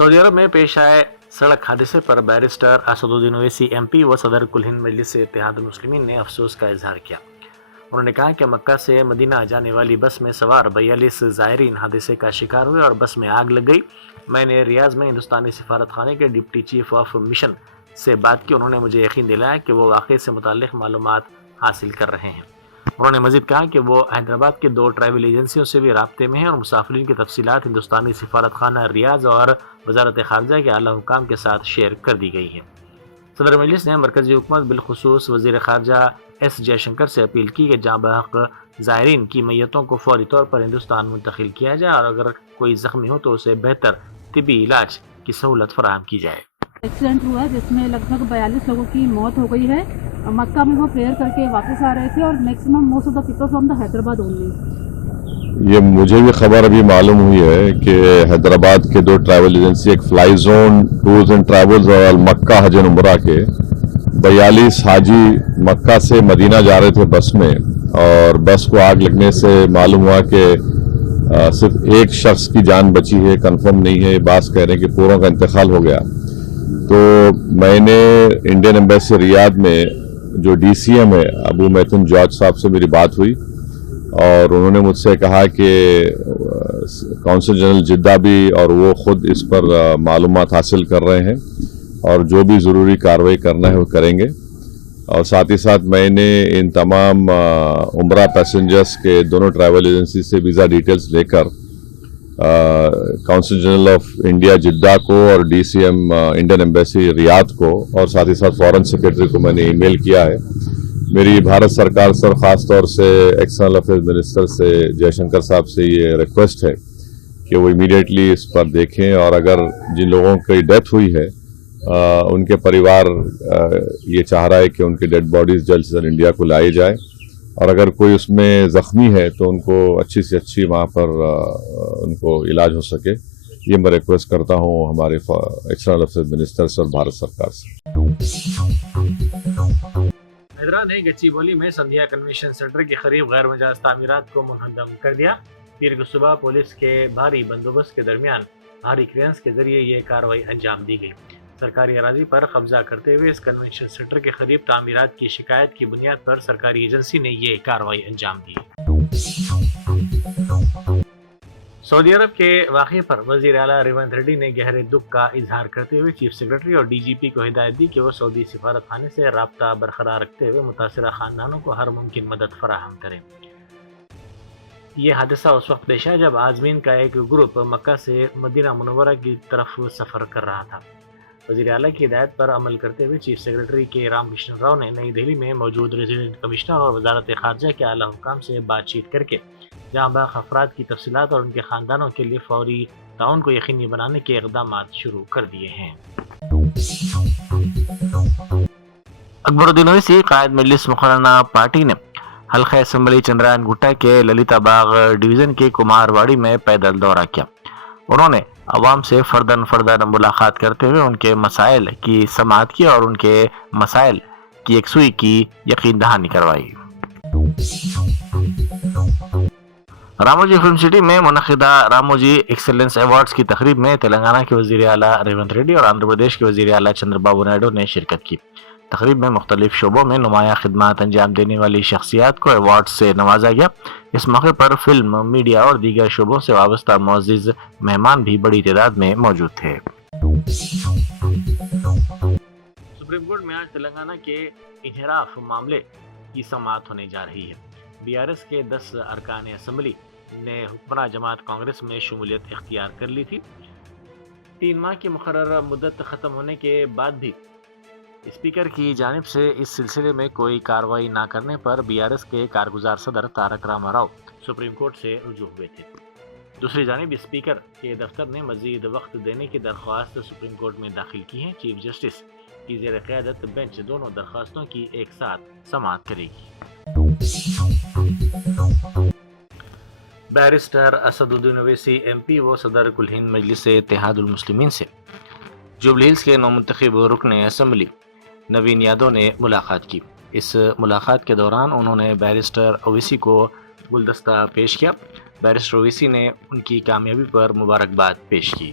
Saudi अरब में पेश आए सड़क हादसे पर बैरिस्टर असदुद्दीन ओवैसी MP व सदर कुल हिंद मजलिस इत्तेहादुल मुस्लिमीन ने अफसोस का इजहार किया। उन्होंने कहा कि मक्का से मदीना जाने वाली बस में सवार 42 ज़ायरीन हादसे का शिकार हुए और बस में आग लग गई। मैंने रियाज में हिंदुस्तानी सिफारत खाने के डिप्टी चीफ ऑफ मिशन से बात की। उन्होंने मुझे यकीन दिलाया कि वो वाक़े से मुताल्लिक़ मालूमात हासिल कर रहे हैं। उन्होंने मज़ीद कहा कि वो हैदराबाद के 2 ट्रैवल एजेंसियों से भी राब्ते में हैं और मुसाफिरीन की तफसीलात हिंदुस्तानी सिफारत खाना रियाज और वजारत ख़ारजा के आला हुकाम के साथ शेयर कर दी गई है। सदर मजलिस ने मरकज़ी हुकूमत बिलखुसूस वज़ीर ख़ारजा S जयशंकर से अपील की कि जाँ बहक ज़ायरीन की मैयतों को फौरी तौर पर हिंदुस्तान मुंतकिल किया जाए और अगर कोई ज़ख्मी हो तो उसे बेहतर तिबी इलाज की सहूलत फराहम की जाए। एक्सीडेंट हुआ जिसमें लगभग 42 लोगों की मौत हो गई है। मक्का में वो प्रेयर करके वापस आ रहे थे और maximum most of the people from the Hyderabad only. ये मुझे भी खबर अभी मालूम हुई है कि हैदराबाद के 2 ट्रैवल एजेंसी, एक fly zone tours and travels और मक्का हज एंड उम्रा के 42 हाजी मक्का से मदीना जा रहे थे बस में, और बस को आग लगने से मालूम हुआ कि सिर्फ एक शख्स की जान बची है। कंफर्म नहीं है, बात कह रहे हैं कि पूरों का इंतकाल हो गया। तो मैंने इंडियन एम्बेसी रियाद में जो DCM है अबू मैथुन जॉर्ज साहब से मेरी बात हुई और उन्होंने मुझसे कहा कि कौंसल जनरल जिद्दा भी और वो खुद इस पर मालूमात हासिल कर रहे हैं और जो भी ज़रूरी कार्रवाई करना है वो करेंगे। और साथ ही साथ मैंने इन तमाम उम्रा पैसेंजर्स के दोनों ट्रैवल एजेंसी से वीज़ा डिटेल्स लेकर कौंसल जनरल ऑफ इंडिया जिद्दा को और DCM इंडियन एम्बेसी रियाद को और साथ ही साथ फॉरेन सेक्रेटरी को मैंने ईमेल किया है। मेरी भारत सरकार से, ख़ास तौर से एक्सटर्नल अफेयर्स मिनिस्टर से जयशंकर साहब से ये रिक्वेस्ट है कि वो इमीडिएटली इस पर देखें और अगर जिन लोगों की डेथ हुई है उनके परिवार ये चाह रहा है कि उनकी डेड बॉडीज़ जल्द से जल्द इंडिया को लाई जाए और अगर कोई उसमें ज़ख्मी है तो उनको अच्छी से अच्छी वहाँ पर उनको इलाज हो सके। ये मैं रिक्वेस्ट करता हूँ हमारे एक्सटर्नल अफेयर्स मिनिस्टर से और भारत सरकार से। हैदराबाद ने गच्चीबौली में संध्या कन्वेंशन सेंटर के करीब गैर मजाज तामीरात को मुनहदम कर दिया। पीर की सुबह पुलिस के भारी बंदोबस्त के दरमियान भारी क्रेन्स के जरिए ये कार्रवाई अंजाम दी गई। सरकारी अराजी पर कब्जा करते हुए इस कन्वेंशन सेंटर के करीब तामीरात की शिकायत की बुनियाद पर सरकारी एजेंसी ने ये कार्रवाई अंजाम दी। सऊदी अरब के वाक़े पर वज़ीर आला रेवंत रेड्डी ने गहरे दुख का इजहार करते हुए चीफ सेक्रेटरी और DGP को हिदायत दी कि वो सऊदी सिफारत खाने से राब्ता बरकरार रखते हुए मुतासिरा खानदानों को हर मुमकिन मदद फराहम करें। ये हादसा उस वक्त पेश आया जब आज़मीन का एक ग्रुप मक्का से मदीना मुनव्वरा की तरफ सफ़र कर रहा था। वज़ीर आला की हिदायत पर अमल करते हुए चीफ सेक्रेटरी के रामकृष्ण राव ने नई दिल्ली में मौजूद रेजिडेंट कमिश्नर और वजारत ख़ारजा के आला हुकाम से बातचीत करके जहाँ बाग अफराद की तफसीलात और उनके ख़ानदानों के लिए फौरी ताउन को यकीनी बनाने के इक़दाम शुरू कर दिए हैं। अकबरुद्दीन ओवैसी कायद मजलिस मुकर्रना पार्टी ने हल्का असम्बली चंद्रायन गुट्टा के ललिता बाग डिवीज़न के कुमारवाड़ी में पैदल दौरा किया। उन्होंने अवाम से फर्दन मुलाकात करते हुए उनके मसाइल की समाअत की और उनके मसाइल की यकसुई की यकीन दहानी करवाई। रामोजी फिल्म सिटी में मुनक़िदा रामोजी एक्सेलेंस अवार्ड्स की तकरीब में तेलंगाना के वज़ीर आला रेवंत रेड्डी और आंध्र प्रदेश के वज़ीर आला चंद्रबाबू नायडू ने शिरकत की। तकरीब में मुख्तलिफ शोबों में नुमाया खिदमात अंजाम देने वाली शख्सियात को अवार्ड से नवाजा गया। इस मौके पर फिल्म, मीडिया और दीगर शोबों से वाबस्ता मुअज़्ज़िज़ मेहमान भी बड़ी तादाद में मौजूद थे। सुप्रीम कोर्ट में आज तेलंगाना के इन्हिराफ मामले की समाअत होने जा रही है। BRS के 10 अरकान असम्बली ने हुक्मरान जमात कांग्रेस में शमूलियत इख्तियार कर ली थी। 3 माह की मुकर्रर मुद्दत ख़त्म होने के बाद भी स्पीकर की जानिब से इस सिलसिले में कोई कार्रवाई न करने पर BRS के कारगुजार सदर तारक रामाराव सुप्रीम कोर्ट से रुजू हुए थे। दूसरी जानिब स्पीकर के दफ्तर ने मजीद वक्त देने की दरख्वास्त सुप्रीम कोर्ट में दाखिल की है। चीफ जस्टिस की ज़ेर क़यादत बेंच दोनों दरख्वास्तों की एक साथ समाअत करेगी। बैरिस्टर असदुद्दीन ओवैसी MP व सदर कुल हिंद मजलिस इत्तेहादुल मुस्लिमीन से जुबली हिल्स के नौमुंतखब रुकन असम्बली नवीन यादव ने मुलाकात की। इस मुलाकात के दौरान उन्होंने बैरिस्टर ओवैसी को गुलदस्ता पेश किया। बैरिस्टर ओवैसी ने उनकी कामयाबी पर मुबारकबाद पेश की।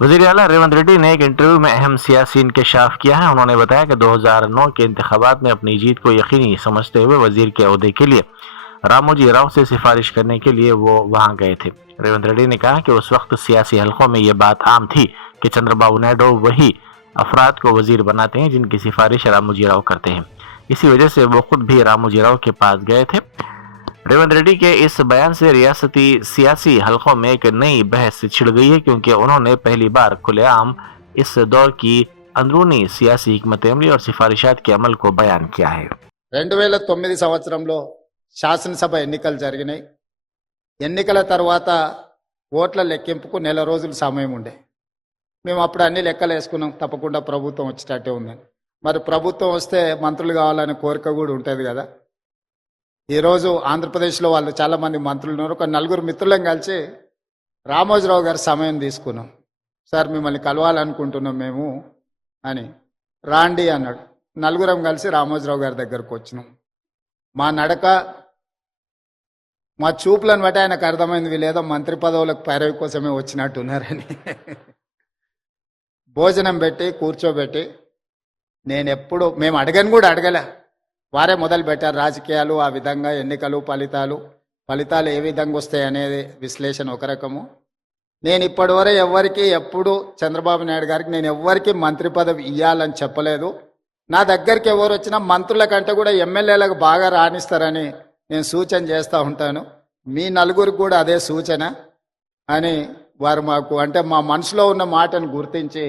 वज़ीर आला रेवंत रेड्डी ने एक इंटरव्यू में अहम सियासी इंकशाफ किया है। उन्होंने बताया कि 2009 के इंतखाबात में अपनी जीत को यकीनी समझते हुए वजीर के ओहदे के लिए रामोजी राव से सिफारिश करने के लिए वो वहां गए थे। रेवंत रेड्डी ने कहा कि उस वक्त सियासी हलकों में ये बात आम थी कि चंद्रबाबू नायडू वही अफराद को वजीर बनाते हैं जिनकी सिफारिश रामोजी राव करते हैं। इसी वजह से वो खुद भी रामोजी राव के पास गए थे। रेवंत रेड्डी के इस बयान से रियासती सियासी हलकों में एक नई बहस छिड़ गई है, क्योंकि उन्होंने पहली बार खुलेआम इस दौर की अंदरूनी सियासी हिकमत अमली और सिफारिशात के अमल को बयान किया है। 2009 సంవత్సరంలో శాసనసభ ఎన్నికలు జరిగినాయి. ఎన్నికల తర్వాత ఓట్ల లెక్కింపుకు నెల రోజులు సమయం ఉండే. మేము అప్పుడు అన్ని లెక్కలు వేసుకున్నాం, తప్పకుండా ప్రభుత్వం వచ్చేటట్టే ఉందని. మరి ప్రభుత్వం వస్తే మంత్రులు కావాలనే కోరిక కూడా ఉంటుంది కదా. ఈరోజు ఆంధ్రప్రదేశ్లో వాళ్ళు చాలామంది మంత్రులు ఉన్నారు. ఒక నలుగురు మిత్రులను కలిసి రామోజీరావు గారి సమయం తీసుకున్నాం. సార్ మిమ్మల్ని కలవాలనుకుంటున్నాం మేము అని. రాండి అన్నాడు. నలుగురం కలిసి రామోజీరావు గారి దగ్గరకు వచ్చినాం. మా నడక, మా చూపులను బట్టి ఆయనకు అర్థమైంది వీళ్ళేదో మంత్రి పదవులకు పైరవి కోసమే వచ్చినట్టున్నారని. భోజనం పెట్టి కూర్చోబెట్టి మేము అడగని కూడా అడగలే, వారే మొదలు పెట్టారు రాజకీయాలు, ఆ విధంగా ఎన్నికలు, ఫలితాలు ఏ విధంగా వస్తాయి అనేది విశ్లేషణ ఒక రకము. నేను ఇప్పటివరకు ఎవరికి ఎప్పుడు చంద్రబాబు నాయుడు గారికి నేను ఎవరికి మంత్రి పదవి ఇవ్వాలని చెప్పలేదు. నా దగ్గరికి ఎవరు వచ్చినా మంత్రుల కంటే కూడా ఎమ్మెల్యేలకు బాగా రాణిస్తారని నేను సూచన చేస్తూ ఉంటాను. మీ నలుగురికి కూడా అదే సూచన అని వారు మాకు అంటే మా మనసులో ఉన్న మాటను గుర్తించి,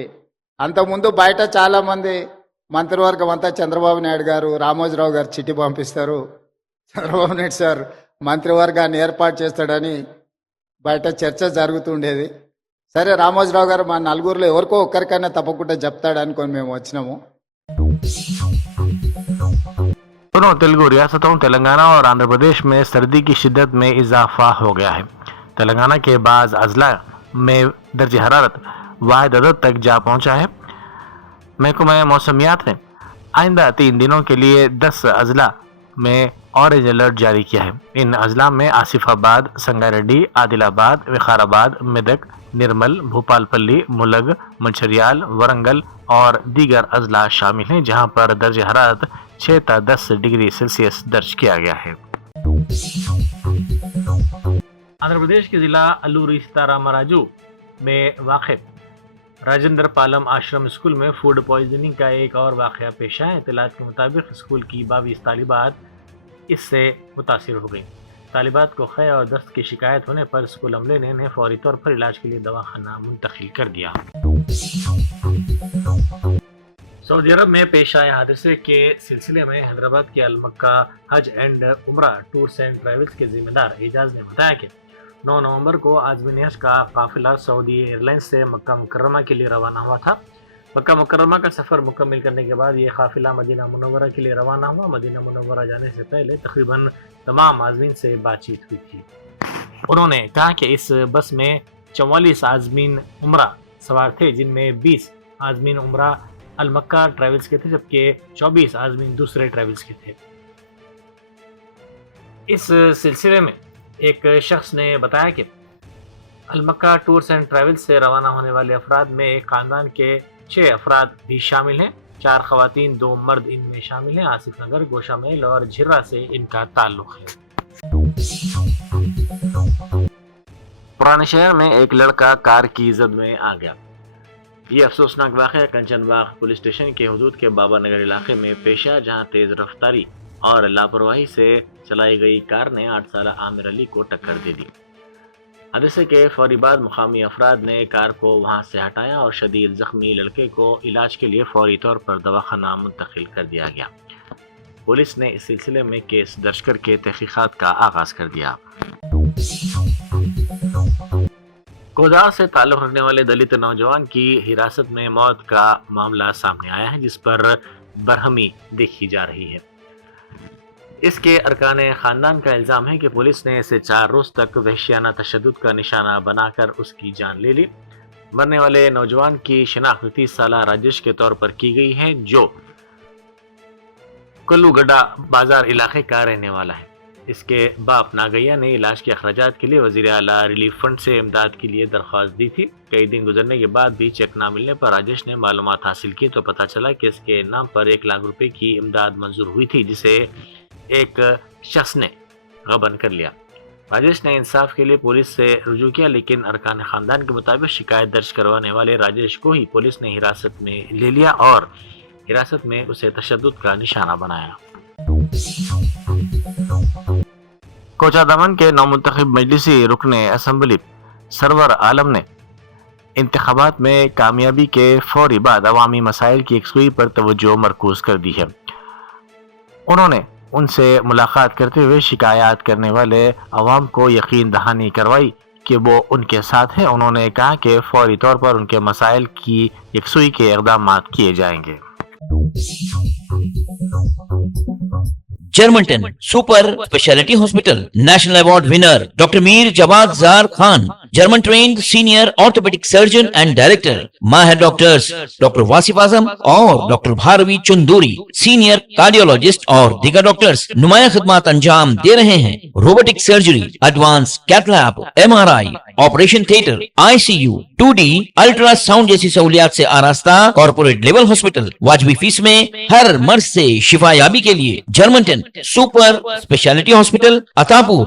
అంతకుముందు బయట చాలామంది మంత్రివర్గం అంతా చంద్రబాబు నాయుడు గారు, రామోజీరావు గారు చిట్టి పంపిస్తారు, చంద్రబాబు నాయుడు సార్ మంత్రివర్గాన్ని ఏర్పాటు చేస్తాడని బయట చర్చ జరుగుతుండేది. సరే రామోజీరావు గారు మా నలుగురిలో ఎవరికో ఒక్కరికైనా తప్పకుండా చెప్తాడు అనుకొని మేము వచ్చినాము. दोनों तेलुगु रियासतों तेलंगाना और आंध्र प्रदेश में सर्दी की शिद्दत में इजाफा हो गया है। तेलंगाना के बाज़ अजला में दर्ज हरारत वाहिद अदद तक जा पहुंचा है। महकमा मौसमियात ने आइंदा 3 दिनों के लिए 10 अजला में ऑरेंज अलर्ट जारी किया है। इन अजला में आसिफाबाद, संगारेड्डी, आदिलाबाद, विकाराबाद, मेदक, निर्मल, भोपालपल्ली, मुलग, मंचिर्याल, वरंगल और दीगर अजला शामिल हैं, जहां पर दर्ज हरारत 6 से 10 डिग्री सेल्सियस दर्ज किया गया है। आंध्र प्रदेश के जिला अल्लूरी सीतारामराजू में वाक़िफ़ राजेंद्र पालम आश्रम स्कूल में फूड पॉइजनिंग का एक और वाक़या पेश आया। इत्तलात के मुताबिक स्कूल की 22 तालिबात इससे मुतासिर हो गई। तालिबात को ख़य और दस्त की शिकायत होने पर स्कूल अमले ने इन्हें फौरी तौर पर इलाज के लिए दवाखाना मुंतकिल कर दिया। सऊदी अरब में पेश आए हादसे के सिलसिले में हैदराबाद के अलमक्का हज एंड उम्रा टूर्स एंड ट्रैवल्स के जिम्मेदार एजाज ने बताया कि 9 नवंबर को आज़मीन हज का काफिला सऊदी एयरलाइंस से मक्का मुकर्रमा के लिए रवाना हुआ था। मक्का मुकर्रमा का सफ़र मुकम्मल करने के बाद ये काफिला मदीना मुनव्वरा के लिए रवाना हुआ। मदीना मुनव्वरा जाने से पहले तकरीबन तमाम आज़मीन से बातचीत हुई थी। उन्होंने कहा कि इस बस में 44 आज़मीन उम्रा सवार थे, जिनमें 20 आज़मीन उम्रा अलमक्का ट्रैवल्स के थे, जबकि 24 आज़मीन दूसरे ट्रैवल्स के थे। इस सिलसिले में एक शख्स ने बताया कि अलमक्का टूर्स एंड ट्रैवल्स से रवाना होने वाले अफराद में एक ख़ानदान के 6 अफराद भी शामिल हैं। 4 ख़वातीन 2 मर्द इनमें शामिल हैं। आसिफ नगर, गोशा मेल और झिर्रा से इनका ताल्लुक़ है। पुराने शहर में एक लड़का कार की ज़द में आ गया। ये अफसोसनाक वाक़या कंचनबाग पुलिस स्टेशन के हुदूद के बाबा नगर इलाके में पेश आया, जहाँ तेज़ रफ्तारी और लापरवाही से चलाई गई कार ने 8 साल आमिर अली को टक्कर दे दी। हादसे के फौरी बाद मुकामी अफराद ने कार को वहां से हटाया और शदीद जख्मी लड़के को इलाज के लिए फौरी तौर पर दवाखाना मुंतकिल कर दिया गया। पुलिस ने इस सिलसिले में केस दर्ज करके तहकीकात का आगाज कर दिया। कोदार से ताल्लुक़ रखने वाले दलित नौजवान की हिरासत में मौत का मामला सामने आया है, जिस पर बरहमी देखी जा रही है। इसके अरकाने ख़ानदान का इल्ज़ाम है कि पुलिस ने इसे 4 रोज़ तक वहशियाना तशद्दुद का निशाना बनाकर उसकी जान ले ली। मरने वाले नौजवान की शिनाख्त 30 साला राजेश के तौर पर की गई है, जो कल्लूगड्डा बाजार इलाके का रहने वाला है। اس کے باپ ناگیا نے علاج کے اخراجات کے لیے وزیر اعلیٰ ریلیف فنڈ سے امداد کے لیے درخواست دی تھی. کئی دن گزرنے کے بعد بھی چیک نہ ملنے پر راجیش نے معلومات حاصل کی تو پتہ چلا کہ اس کے نام پر 1 لاکھ روپے کی امداد منظور ہوئی تھی جسے ایک شخص نے غبن کر لیا. راجیش نے انصاف کے لیے پولیس سے رجوع کیا لیکن ارکان خاندان کے مطابق شکایت درج کروانے والے راجیش کو ہی پولیس نے حراست میں لے لیا اور حراست میں اسے تشدد کا نشانہ بنایا. کوچا دمن کے نومنتخب مجلسی رکن اسمبلی سرور عالم نے انتخابات میں کامیابی کے فوری بعد عوامی مسائل کی یکسوئی پر توجہ مرکوز کر دی ہے. انہوں نے ان سے ملاقات کرتے ہوئے شکایات کرنے والے عوام کو یقین دہانی کروائی کہ وہ ان کے ساتھ ہیں. انہوں نے کہا کہ فوری طور پر ان کے مسائل کی یکسوئی کے اقدامات کیے جائیں گے. جرمنٹن super specialty hospital national award winner doctor Mir Jawad زار Khan German trained senior orthopaedic surgeon and director ماہر ڈاکٹرز ڈاکٹر واصف اعظم اور doctor Bharvi Chanduri senior cardiologist اور دیگر ڈاکٹرز نمایاں خدمات انجام دے رہے ہیں. Robotic surgery advance cath lab MRI operation theatre ICU 2D ultrasound جیسی سہولیات سے آراستہ کارپوریٹ لیول ہاسپٹل واجبی فیس میں ہر مرض سے شفا یابی کے لیے جرمنٹن سپر اسپیشلٹی ہاسپٹل عطاپور